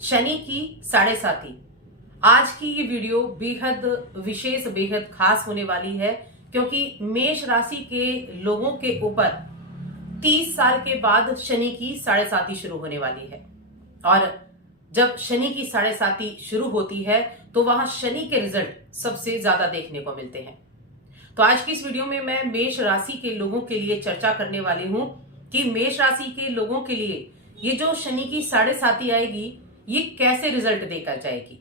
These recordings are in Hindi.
शनि की साढ़े साती। आज की ये वीडियो बेहद विशेष बेहद खास होने वाली है, क्योंकि मेष राशि के लोगों के ऊपर 30 साल के बाद शनि की साढ़े साती शुरू होने वाली है। और जब शनि की साढ़े साती शुरू होती है तो वहां शनि के रिजल्ट सबसे ज्यादा देखने को मिलते हैं। तो आज की इस वीडियो में मैं मेष राशि के लोगों के लिए चर्चा करने वाली हूं कि मेष राशि के लोगों के लिए ये जो शनि की साढ़े साती आएगी ये कैसे रिजल्ट देकर जाएगी।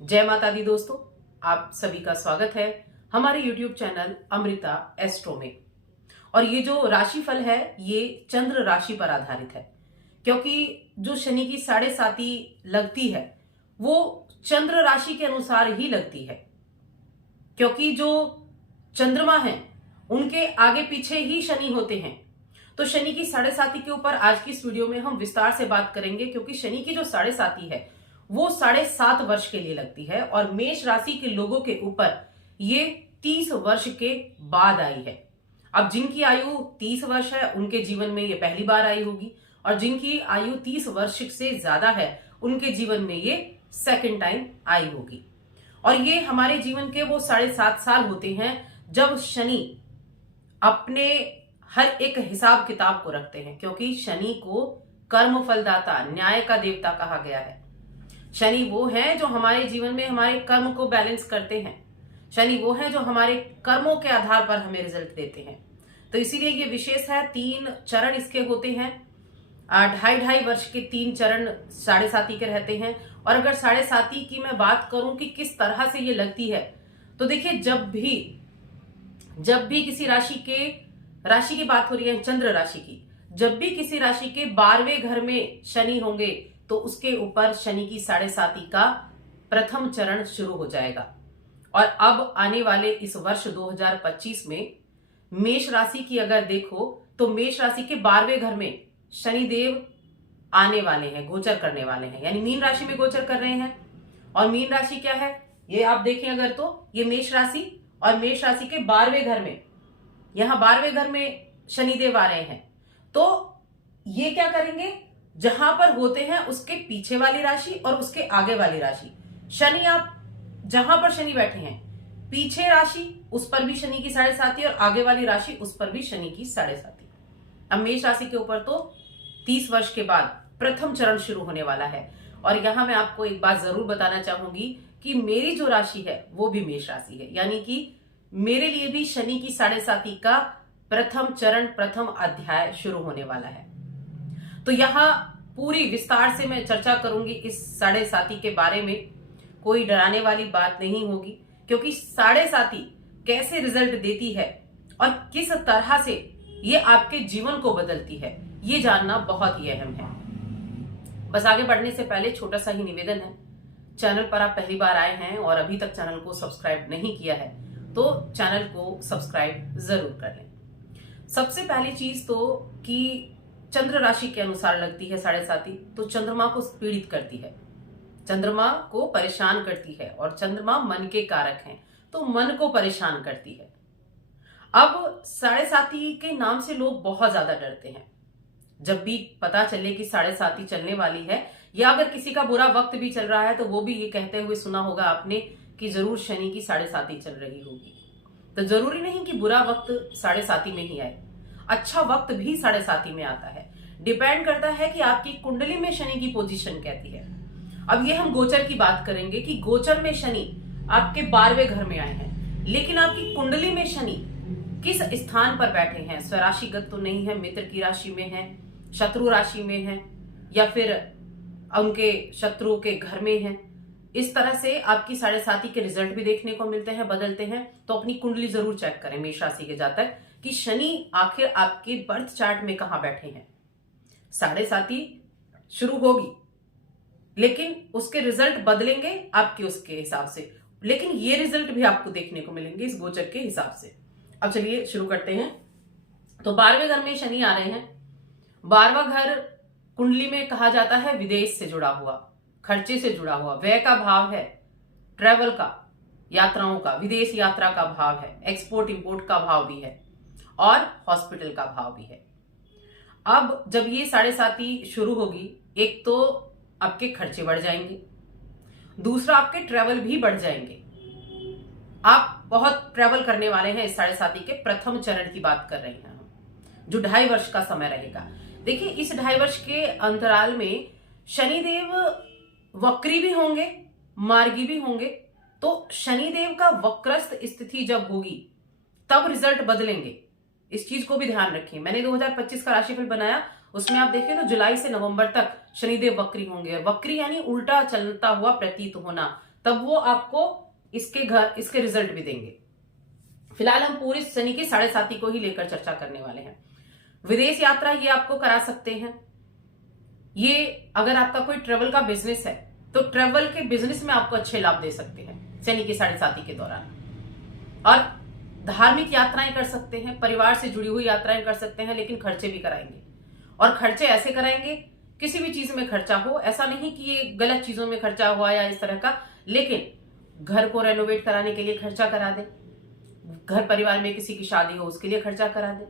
जय माता दी दोस्तों, आप सभी का स्वागत है हमारे YouTube चैनल अमृता एस्ट्रो में। और ये जो राशिफल है ये चंद्र राशि पर आधारित है, क्योंकि जो शनि की साढ़े साती लगती है वो चंद्र राशि के अनुसार ही लगती है, क्योंकि जो चंद्रमा है उनके आगे पीछे ही शनि होते हैं। तो शनि की साढ़े साती के ऊपर आज की इस वीडियो में हम विस्तार से बात करेंगे, क्योंकि शनि की जो साढ़े साती है वो 7.5 वर्ष के लिए लगती है और मेष राशि के लोगों के ऊपर ये 30 वर्ष के बाद आई है। अब जिनकी आयु 30 वर्ष है उनके जीवन में ये पहली बार आई होगी, और जिनकी आयु 30 वर्ष से ज्यादा है उनके जीवन में ये सेकंड टाइम आई होगी। और ये हमारे जीवन के वो 7.5 साल होते हैं जब शनि अपने हर एक हिसाब किताब को रखते हैं, क्योंकि शनि को कर्म फलदाता न्याय का देवता कहा गया है। शनि वो है जो हमारे जीवन में हमारे कर्म को बैलेंस करते हैं। शनि वो है जो हमारे कर्मों के आधार पर हमें रिजल्ट देते हैं। तो इसीलिए ये विशेष है। 3 चरण इसके होते हैं। 2.5 वर्ष के 3 चरण साढ़े साती के रहते हैं। और अगर साढ़े साती की मैं बात करूं कि किस तरह से ये लगती है, तो देखिए जब भी किसी राशि की बात हो रही है, चंद्र राशि की, जब भी किसी राशि के 12वें घर में शनि होंगे तो उसके ऊपर शनि की साढ़े साती का प्रथम चरण शुरू हो जाएगा। और अब आने वाले इस वर्ष 2025 में मेष राशि की अगर देखो तो मेष राशि के 12वें घर में शनिदेव आने वाले हैं, गोचर करने वाले हैं, यानी मीन राशि में गोचर कर रहे हैं। और मीन राशि क्या है ये आप देखें अगर, तो ये मेष राशि और मेष राशि के 12वें घर में, यहां 12वें घर में शनिदेव आ रहे हैं। तो ये क्या करेंगे, जहां पर होते हैं उसके पीछे वाली राशि और उसके आगे वाली राशि, शनि आप जहां पर शनि बैठे हैं पीछे राशि उस पर भी शनि की साढ़े साती और आगे वाली राशि उस पर भी शनि की साढ़े साती। अब मेष राशि के ऊपर तो 30 वर्ष के बाद प्रथम चरण शुरू होने वाला है। और यहां मैं आपको एक बात जरूर बताना चाहूंगी कि मेरी जो राशि है वो भी मेष राशि है, यानी कि मेरे लिए भी शनि की साढ़े साती का प्रथम चरण प्रथम अध्याय शुरू होने वाला है। तो यहां पूरी विस्तार से मैं चर्चा करूंगी इस साढ़े साती के बारे में। कोई डराने वाली बात नहीं होगी, क्योंकि साढ़े साती कैसे रिजल्ट देती है और किस तरह से ये आपके जीवन को बदलती है ये जानना बहुत ही अहम है। बस आगे बढ़ने से पहले छोटा सा ही निवेदन है, चैनल पर आप पहली बार आए हैं और अभी तक चैनल को सब्सक्राइब नहीं किया है तो चैनल को सब्सक्राइब जरूर कर लें। सबसे पहली चीज तो कि चंद्र राशि के अनुसार लगती है साढ़े साती, तो चंद्रमा को पीड़ित करती है, चंद्रमा को परेशान करती है, और चंद्रमा मन के कारक हैं तो मन को परेशान करती है। अब साढ़े साती के नाम से लोग बहुत ज्यादा डरते हैं। जब भी पता चले कि साढ़े साती चलने वाली है, या अगर किसी का बुरा वक्त भी चल रहा है तो वो भी ये कहते हुए सुना होगा आपने कि जरूर शनि की साढ़े साती चल रही होगी। तो जरूरी नहीं कि बुरा वक्त साढ़े साती में ही आए, अच्छा वक्त भी साढ़े साती में आता है। डिपेंड करता है कि आपकी कुंडली में शनि की पोजीशन कैसी है। अब ये हम गोचर की बात करेंगे कि गोचर में शनि आपके 12वें घर में आए हैं, लेकिन आपकी कुंडली में शनि किस स्थान पर बैठे हैं, स्वराशिगत तो नहीं है, मित्र की राशि में है, शत्रु राशि में है, या फिर उनके शत्रु के घर में है। इस तरह से आपकी साढ़े साती के रिजल्ट भी देखने को मिलते हैं, बदलते हैं। तो अपनी कुंडली जरूर चेक करें मेष राशि के जातक कि शनि आखिर आपके बर्थ चार्ट में कहां बैठे हैं। साढ़े साती शुरू होगी लेकिन उसके रिजल्ट बदलेंगे आपके उसके हिसाब से, लेकिन ये रिजल्ट भी आपको देखने को मिलेंगे इस गोचर के हिसाब से। अब चलिए शुरू करते हैं। तो 12वें घर में शनि आ रहे हैं। 12वां घर कुंडली में कहा जाता है विदेश से जुड़ा हुआ, खर्चे से जुड़ा हुआ, व्यय का भाव है, ट्रेवल का, यात्राओं का, विदेश यात्रा का भाव है, एक्सपोर्ट इंपोर्ट का भाव भी है और हॉस्पिटल का भाव भी है। अब जब ये साढ़े साती शुरू होगी, एक तो आपके खर्चे बढ़ जाएंगे। दूसरा, आपके ट्रैवल भी बढ़ जाएंगे। आप बहुत ट्रैवल करने वाले हैं। इस 7.5 के प्रथम चरण की बात कर रहे हैं हम, जो 2.5 वर्ष का समय रहेगा। देखिए, इस 2.5 वर्ष के अंतराल में शनिदेव वक्री भी होंगे, मार्गी भी होंगे। तो शनिदेव का वक्रस्थ स्थिति जब होगी तब रिजल्ट बदलेंगे। इस चीज को भी ध्यान रखिए। मैंने 2025 का राशिफल बनाया, उसमें आप देखिए तो जुलाई से नवंबर तक शनिदेव वक्री होंगे। और वक्री यानी उल्टा चलता हुआ प्रतीत होना, तब वो आपको इसके रिजल्ट भी देंगे। फिलहाल हम पूरी शनि की 7.5 को ही लेकर चर्चा करने वाले हैं। विदेश यात्रा ये आपको करा सकते हैं। ये अगर आपका कोई ट्रेवल का बिजनेस है तो ट्रेवल के बिजनेस में आपको अच्छे लाभ दे सकते हैं शनि की 7.5 के दौरान। और धार्मिक यात्राएं कर सकते हैं, परिवार से जुड़ी हुई यात्राएं कर सकते हैं, लेकिन खर्चे भी कराएंगे। और खर्चे ऐसे कराएंगे, किसी भी चीज में खर्चा हो, ऐसा नहीं कि ये गलत चीजों में खर्चा हुआ या इस तरह का, लेकिन घर को रेनोवेट कराने के लिए खर्चा करा दे, घर परिवार में किसी की शादी हो उसके लिए खर्चा करा दे,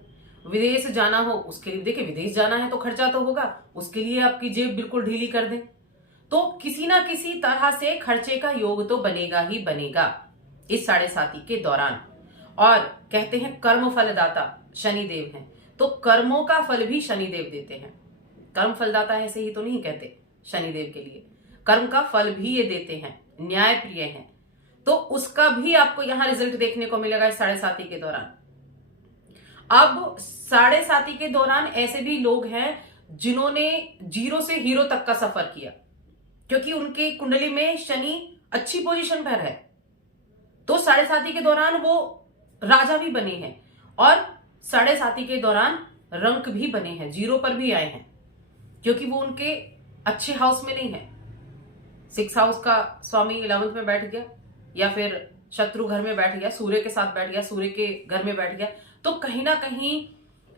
विदेश जाना हो उसके लिए, देखिए विदेश जाना है तो खर्चा तो होगा, उसके लिए आपकी जेब बिल्कुल ढीली कर दे। तो किसी ना किसी तरह से खर्चे का योग तो बनेगा ही बनेगा इस 7.5 के दौरान। और कहते हैं कर्म फलदाता शनिदेव हैं, तो कर्मों का फल भी शनिदेव देते हैं। कर्म फलदाता ऐसे ही तो नहीं कहते शनिदेव के लिए, कर्म का फल भी ये देते हैं, न्याय प्रिय हैं। तो उसका भी आपको यहां रिजल्ट देखने को मिलेगा इस 7.5 के दौरान। अब 7.5 के दौरान ऐसे भी लोग हैं जिन्होंने 0 से हीरो तक का सफर किया, क्योंकि उनकी कुंडली में शनि अच्छी पोजीशन पर है। तो 7.5 के दौरान वो राजा भी बने हैं और 7.5 के दौरान रंक भी बने हैं, 0 पर भी आए हैं, क्योंकि वो उनके अच्छे हाउस में नहीं है। 6 हाउस का स्वामी 11th में बैठ गया, या फिर शत्रु घर में बैठ गया, सूर्य के साथ बैठ गया, सूर्य के घर में बैठ गया, तो कहीं ना कहीं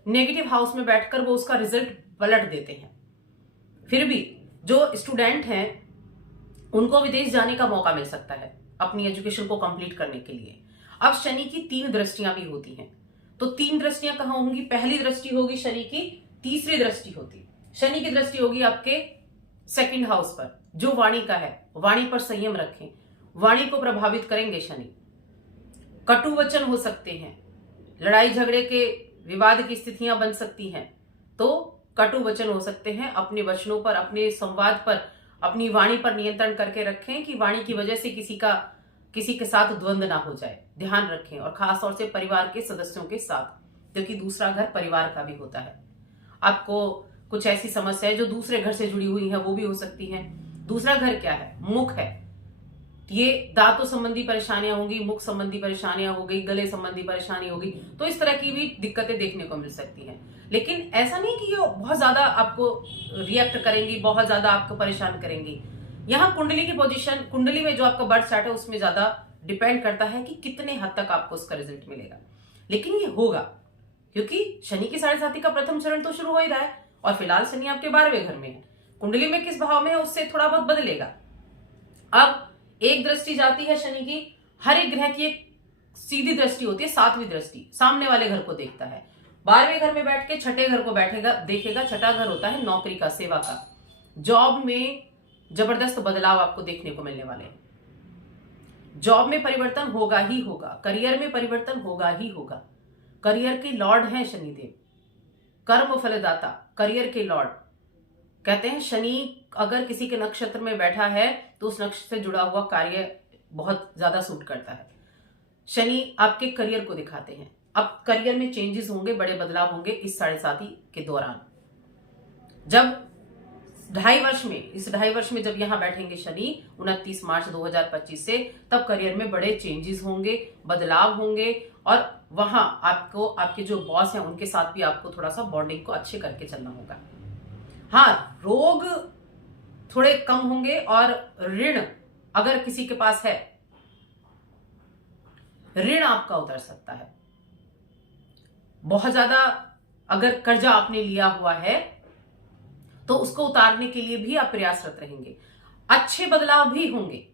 नेगेटिव हाउस में बैठकर वो उसका रिजल्ट पलट देते हैं। फिर भी जो स्टूडेंट हैं उनको विदेश जाने का मौका मिल सकता है अपनी एजुकेशन को कंप्लीट करने के लिए। अब शनि की 3 दृष्टियां भी होती हैं, तो 3 दृष्टियां कहां होंगी? पहली दृष्टि होगी शनि की, तीसरी दृष्टि होती, शनि की दृष्टि होगी आपके 2nd हाउस पर, जो वाणी का है। वाणी पर संयम रखें, वाणी को प्रभावित करेंगे शनि। कटु वचन हो सकते हैं, लड़ाई झगड़े के विवाद की स्थितियां बन सकती हैं, तो कटु वचन हो सकते हैं। अपने वचनों पर, अपने संवाद पर, अपनी वाणी पर नियंत्रण करके रखें कि वाणी की वजह से किसी के साथ द्वंद्व ना हो जाए, ध्यान रखें। और खास तौर से परिवार के सदस्यों के साथ, क्योंकि दूसरा घर परिवार का भी होता है। आपको कुछ ऐसी समस्या है जो दूसरे घर से जुड़ी हुई है, वो भी हो सकती है। दूसरा घर क्या है? मुख है। ये दांतों संबंधी परेशानियां होंगी, मुख संबंधी परेशानियां हो गई, गले संबंधी परेशानी होगी, तो इस तरह की भी दिक्कतें देखने को मिल सकती हैं। लेकिन ऐसा नहीं कि ये बहुत ज्यादा आपको रिएक्ट करेंगी, बहुत ज्यादा आपको परेशान करेंगी। यहाँ कुंडली की पोजीशन, कुंडली में जो आपका बर्थ चार्ट है उसमें ज्यादा डिपेंड करता है कि कितने हद तक आपको उसका रिजल्ट मिलेगा। लेकिन ये होगा, क्योंकि शनि की 7.5 का प्रथम चरण तो शुरू हो ही रहा है, और फिलहाल शनि आपके 12वें घर में है। कुंडली में किस भाव में है उससे थोड़ा बहुत बदलेगा। अब एक दृष्टि जाती है शनि की, हर एक ग्रह की एक सीधी दृष्टि होती है, 7वीं दृष्टि सामने वाले घर को देखता है। 12वें घर में बैठ के 6ठे घर को देखेगा। 6ठा घर होता है नौकरी का, सेवा का। जॉब में जबरदस्त बदलाव आपको देखने को मिलने वाले हैं। जॉब में परिवर्तन होगा ही होगा, करियर में परिवर्तन होगा ही होगा। करियर के लॉर्ड हैं शनिदेव, कर्म फलदाता, करियर के लॉर्ड। कहते हैं शनि अगर किसी के नक्षत्र में बैठा है तो उस नक्षत्र से जुड़ा हुआ कार्य बहुत ज्यादा सूट करता है। शनि आपके करियर को दिखाते हैं। अब करियर में चेंजेस होंगे, बड़े बदलाव होंगे इस 7.5 के दौरान। जब 2.5 वर्ष में जब यहां बैठेंगे शनि 29 मार्च 2025 से, तब करियर में बड़े चेंजेस होंगे, बदलाव होंगे। और वहां आपको आपके जो बॉस हैं उनके साथ भी आपको थोड़ा सा बॉन्डिंग को अच्छे करके चलना होगा। हाँ, रोग थोड़े कम होंगे, और ऋण अगर किसी के पास है, ऋण आपका उतर सकता है। बहुत ज्यादा अगर कर्जा आपने लिया हुआ है तो उसको उतारने के लिए भी आप प्रयासरत रहेंगे। अच्छे बदलाव भी होंगे,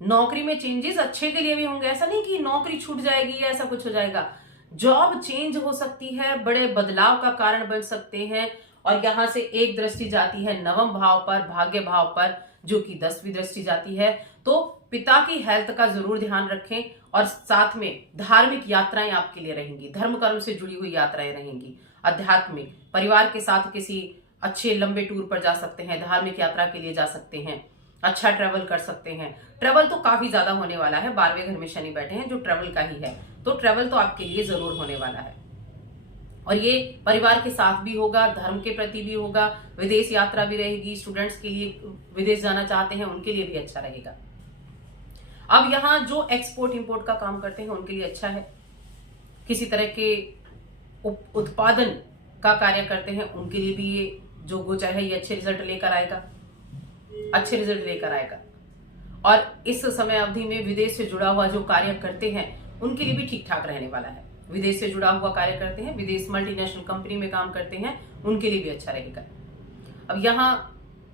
नौकरी में चेंजेस अच्छे के लिए भी होंगे। ऐसा नहीं कि नौकरी छूट जाएगी या ऐसा कुछ हो जाएगा। जॉब चेंज हो सकती है, बड़े बदलाव का कारण बन सकते हैं, और यहां से एक दृष्टि जाती है नवम भाव पर, भाग्य भाव पर, जो कि 10वीं दृष्टि जाती है। तो पिता की हेल्थ का जरूर ध्यान रखें और साथ में धार्मिक यात्राएं आपके लिए रहेंगी, धर्म कर्म से जुड़ी हुई यात्राएं रहेंगी, आध्यात्मिक, परिवार के साथ किसी अच्छे लंबे टूर पर जा सकते हैं, धार्मिक यात्रा के लिए जा सकते हैं, अच्छा ट्रेवल कर सकते हैं। ट्रेवल तो काफी ज्यादा होने वाला है, 12वें घर में शनि बैठे हैं जो ट्रेवल का ही है, तो ट्रेवल तो आपके लिए जरूर होने वाला है और ये परिवार के साथ भी होगा, धर्म के प्रति भी होगा, विदेश यात्रा भी रहेगी, स्टूडेंट्स के लिए विदेश जाना चाहते हैं उनके लिए भी अच्छा रहेगा। अब यहाँ जो एक्सपोर्ट इंपोर्ट का काम करते हैं उनके लिए अच्छा है, किसी तरह के उत्पादन का कार्य करते हैं उनके लिए भी ये जो गोचर है ये अच्छे रिजल्ट लेकर आएगा, अच्छे रिजल्ट लेकर आएगा। और इस समय अवधि में विदेश से जुड़ा हुआ जो कार्य करते हैं उनके लिए भी ठीक ठाक रहने वाला है। विदेश से जुड़ा हुआ कार्य करते हैं, विदेश मल्टीनेशनल कंपनी में काम करते हैं, उनके लिए भी अच्छा रहेगा। अब यहाँ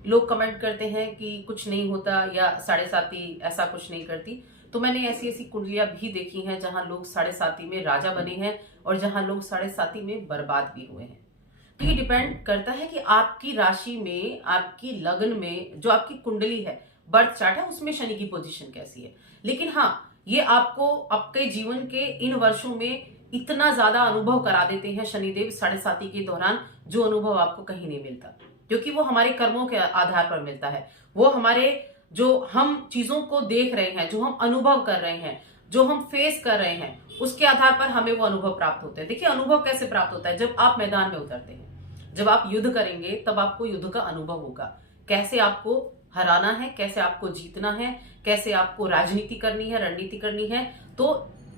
लोग कमेंट करते हैं कि कुछ नहीं होता या साढ़े साती ऐसा कुछ नहीं करती, तो मैंने ऐसी ऐसी कुंडलियां भी देखी हैं जहां लोग साढ़े साती में राजा बने हैं और जहां लोग साढ़े साती में बर्बाद भी हुए हैं। तो ये डिपेंड करता है कि आपकी राशि में, आपकी लग्न में जो आपकी कुंडली है, बर्थ चार्ट है, उसमें शनि की पोजीशन कैसी है। लेकिन हाँ, ये आपको आपके जीवन के इन वर्षों में इतना ज्यादा अनुभव करा देते हैं शनिदेव साढ़े साती के दौरान, जो अनुभव आपको कहीं नहीं मिलता, क्योंकि वो हमारे कर्मों के आधार पर मिलता है। वो हमारे जो हम चीजों को देख रहे हैं, जो हम अनुभव कर रहे हैं, जो हम फेस कर रहे हैं, उसके आधार पर हमें वो अनुभव प्राप्त होते हैं। देखिए, अनुभव कैसे प्राप्त होता है? जब आप मैदान में उतरते हैं, जब आप युद्ध करेंगे तब आपको युद्ध का अनुभव होगा, कैसे आपको हराना है, कैसे आपको जीतना है, कैसे आपको राजनीति करनी है, रणनीति करनी है, तो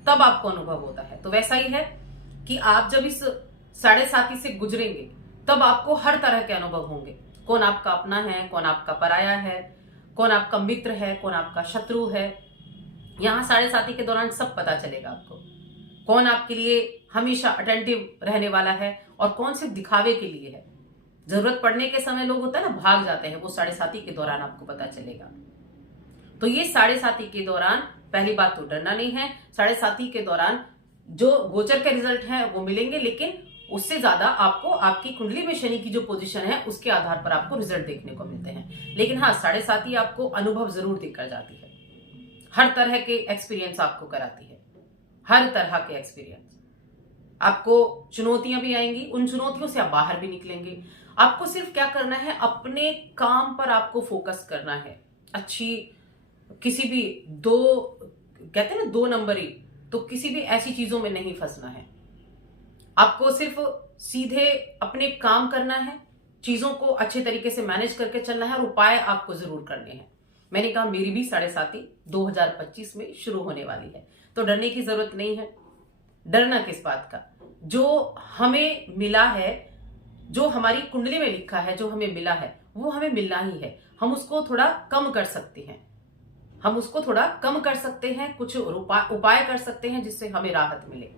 तब आपको अनुभव होता है। तो वैसा ही है कि आप जब इस साढ़े साती से गुजरेंगे तब आपको हर तरह के अनुभव होंगे, कौन आपका अपना है, कौन आपका पराया है, कौन आपका मित्र है, कौन आपका शत्रु है। यहाँ साढ़े साती के दौरान सब पता चलेगा आपको, कौन आपके लिए हमेशा अटेंटिव रहने वाला है और कौन सिर्फ दिखावे के लिए है। जरूरत पड़ने के समय लोग होता है ना भाग जाते हैं, वो साढ़े साती के दौरान आपको पता चलेगा। तो ये साढ़े साती के दौरान पहली बात तो डरना नहीं है। साढ़े साती के दौरान जो गोचर के रिजल्ट हैं वो मिलेंगे, लेकिन उससे ज्यादा आपको आपकी कुंडली में शनि की जो पोजीशन है उसके आधार पर आपको रिजल्ट देखने को मिलते हैं। लेकिन हाँ, साढ़े साती आपको अनुभव जरूर देकर जाती है, हर तरह के एक्सपीरियंस आपको कराती है, हर तरह के एक्सपीरियंस। आपको चुनौतियां भी आएंगी, उन चुनौतियों से आप बाहर भी निकलेंगे। आपको सिर्फ क्या करना है, अपने काम पर आपको फोकस करना है। अच्छी किसी भी कहते हैं ना 2 नंबरी, तो किसी भी ऐसी चीजों में नहीं फंसना है। आपको सिर्फ सीधे अपने काम करना है, चीजों को अच्छे तरीके से मैनेज करके चलना है और उपाय आपको जरूर करने हैं। मैंने कहा मेरी भी साढ़े साती 2025 में शुरू होने वाली है, तो डरने की जरूरत नहीं है। डरना किस बात का? जो हमें मिला है, जो हमारी कुंडली में लिखा है, जो हमें मिला है वो हमें मिलना ही है। हम उसको थोड़ा कम कर सकते हैं, हम उसको थोड़ा कम कर सकते हैं, कुछ उपाय कर सकते हैं जिससे हमें राहत मिले।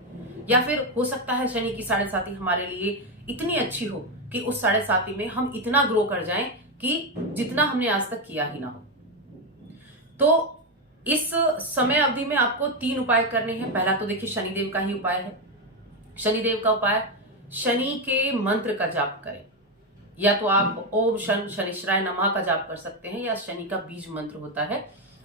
या फिर हो सकता है शनि की साढ़े साती हमारे लिए इतनी अच्छी हो कि उस साढ़े साती में हम इतना ग्रो कर जाएं कि जितना हमने आज तक किया ही ना हो। तो इस समय अवधि में आपको 3 उपाय करने हैं। पहला तो देखिए शनिदेव का ही उपाय है। शनिदेव का उपाय, शनि के मंत्र का जाप करें, या तो आप ओम शन शनिश्चराय नमः का जाप कर सकते हैं, या शनि का बीज मंत्र होता है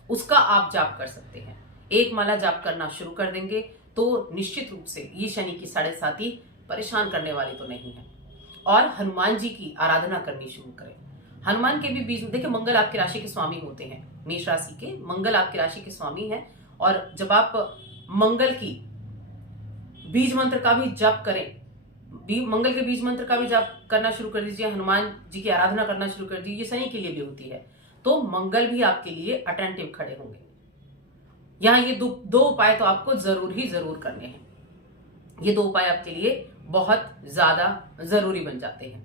उसका आप जाप कर सकते हैं। 1 माला जाप करना शुरू कर देंगे तो निश्चित रूप से ये शनि की साढ़े साती परेशान करने वाली तो नहीं है। और हनुमान जी की आराधना करनी शुरू करें। हनुमान के भी बीज, देखिए मंगल आपकी राशि के स्वामी होते हैं, मेष राशि के मंगल आपकी राशि के स्वामी हैं, और जब आप मंगल की बीज मंत्र का भी जप करें, मंगल के बीज मंत्र का भी जाप करना शुरू कर दीजिए, हनुमान जी की आराधना करना शुरू कर दीजिए। शनि के लिए भी होती है, तो मंगल भी आपके लिए अटेंटिव खड़े होंगे। यहां ये दो उपाय तो आपको जरूर करने हैं। ये 2 उपाय आपके लिए बहुत ज्यादा जरूरी बन जाते हैं।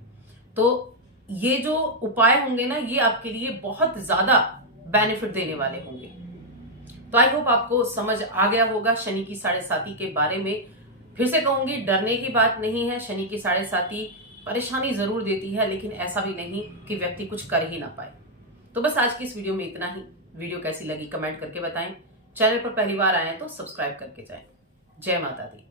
तो ये जो उपाय होंगे ना, ये आपके लिए बहुत ज्यादा बेनिफिट देने वाले होंगे। तो आई होप आपको समझ आ गया होगा शनि की साढ़े साती के बारे में। फिर से कहूंगी, डरने की बात नहीं है। शनि की साढ़े साती परेशानी जरूर देती है, लेकिन ऐसा भी नहीं कि व्यक्ति कुछ कर ही ना पाए। तो बस आज की इस वीडियो में इतना ही। वीडियो कैसी लगी कमेंट करके बताएं। चैनल पर पहली बार आए हैं तो सब्सक्राइब करके जाएं। जय माता दी।